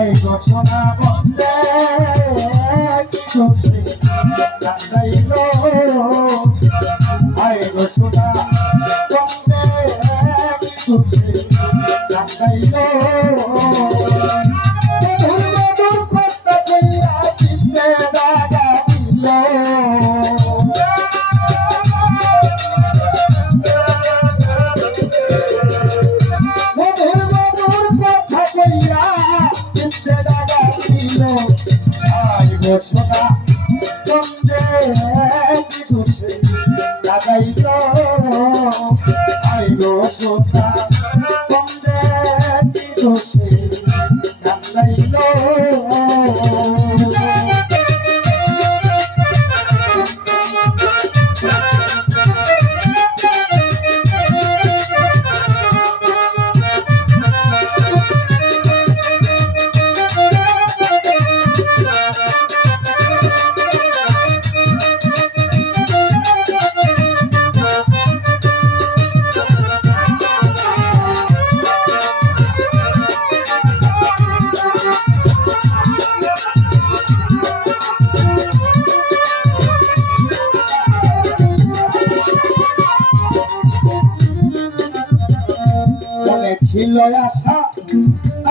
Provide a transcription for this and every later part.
I go সোনা বন্দে কি দোষে কান্দাইল আই গো সোনা বন্দে কি দোষে কান্দাইল সোনা বন্দে কি দোষে লাগাইল আই গো সোনা বন্দে কি দোষে লাগাইল ছিল আশা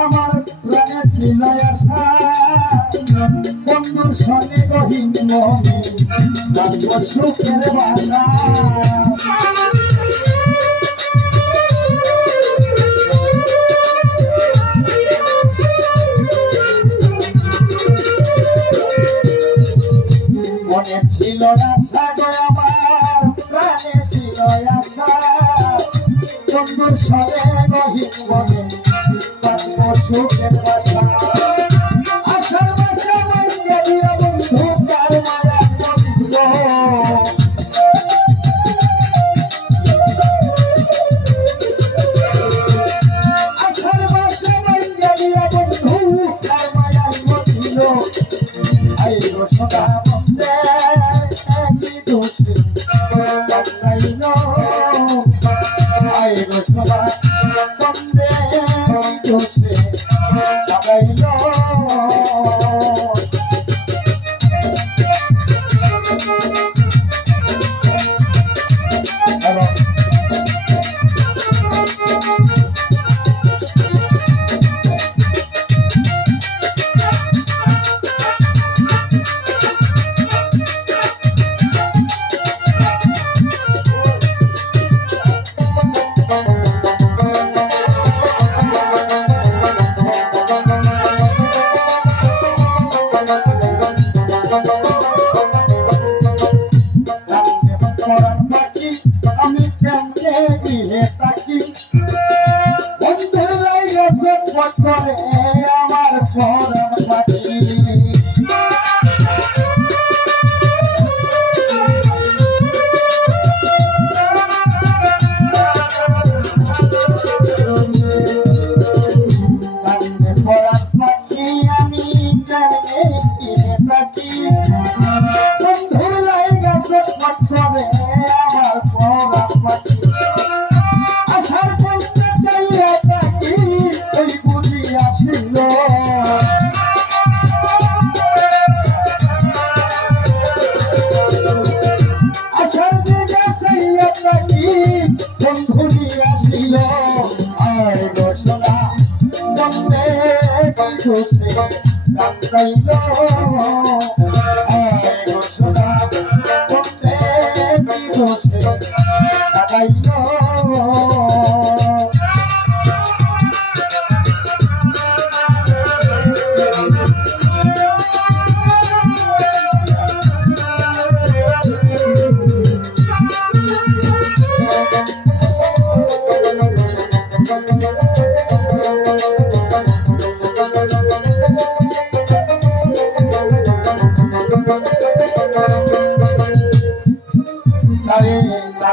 আমার প্রাণে ছিল আশা বন্ধুর সঙ্গে গহীন মনে তারপর সুখের বাসা মনে ছিল আশা গো আমার প্রাণে ছিল আশা বন্ধুর সঙ্গে গহীন মনে তারপর সুখের বাসা আশার বাসা ভাঙিয়া দিয়া বন্ধু কার মায়া বন্ধ আশার বাসা ভাঙিয়া দিয়া বন্ধু কার মায়া বন্ধ আই গো সোনা বন্দে কি দোষে কান্দাইল আই গো সোনা বন্দে কি দোষে লাগাইল আমি কেমনে দিয়ে থাকি বন্ধুর লাইগেছে পথ করে আমার পরাণ পাখি পরাণ পাখি আমি কেমনে দিয়ে থাকি বন্ধুর লাইগেছে পথ করে আমার পরাণ পাখি আশার করতে চাইয়া থাকি এই বুঝি আসিল আশার দিকে চাইয়া থাকি বন্ধুরি আসিল আয় গো সোনা বন্দে কি দোষে কান্দাইল আয় গো সোনা বন্দে কি দোষে লাগাইল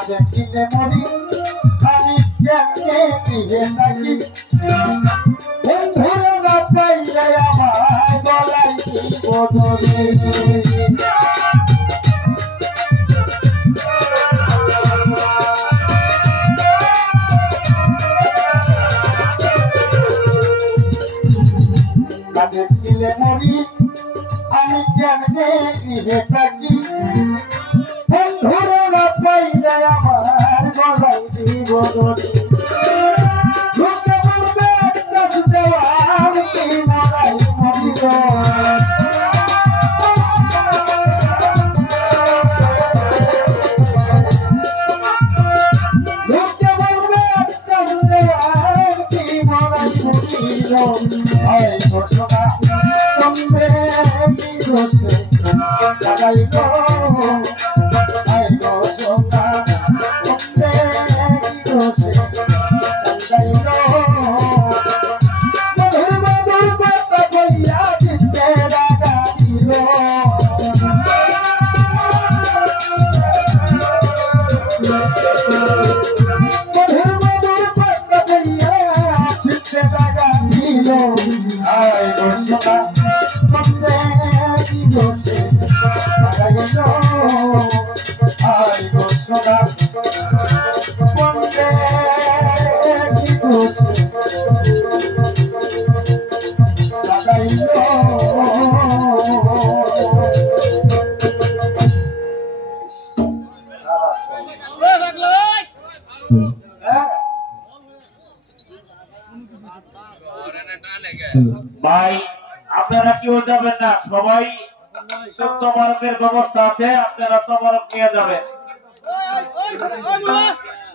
দেখিলে মরি আমি কেমনে দিয়ে থাকি বন্ধুরে না পাইলে আমার গলায় কি বদলে কাজের ছিলে মরি আমি কেমনে গৃহে থাকি বন্ধুরে না পাইলে আমার গলায় দিব দড়ি ঢুকে পড়বে একটা দেওয়া আমি মরাই মরিব Ay, Gorsona, hombre, mi roce, caballo. Ay, Gorsona, hombre, mi roce, caballo. Yo duermo hasta que ya te espera camino. Ay, Gorsona, donde Dios para que no. Ay, Gorsona, donde Dios para que no. ভাই আপনারা কেউ যাবেন না, সবাই তবরকের ব্যবস্থা আছে, আপনারা তবরক নিয়ে যাবেন।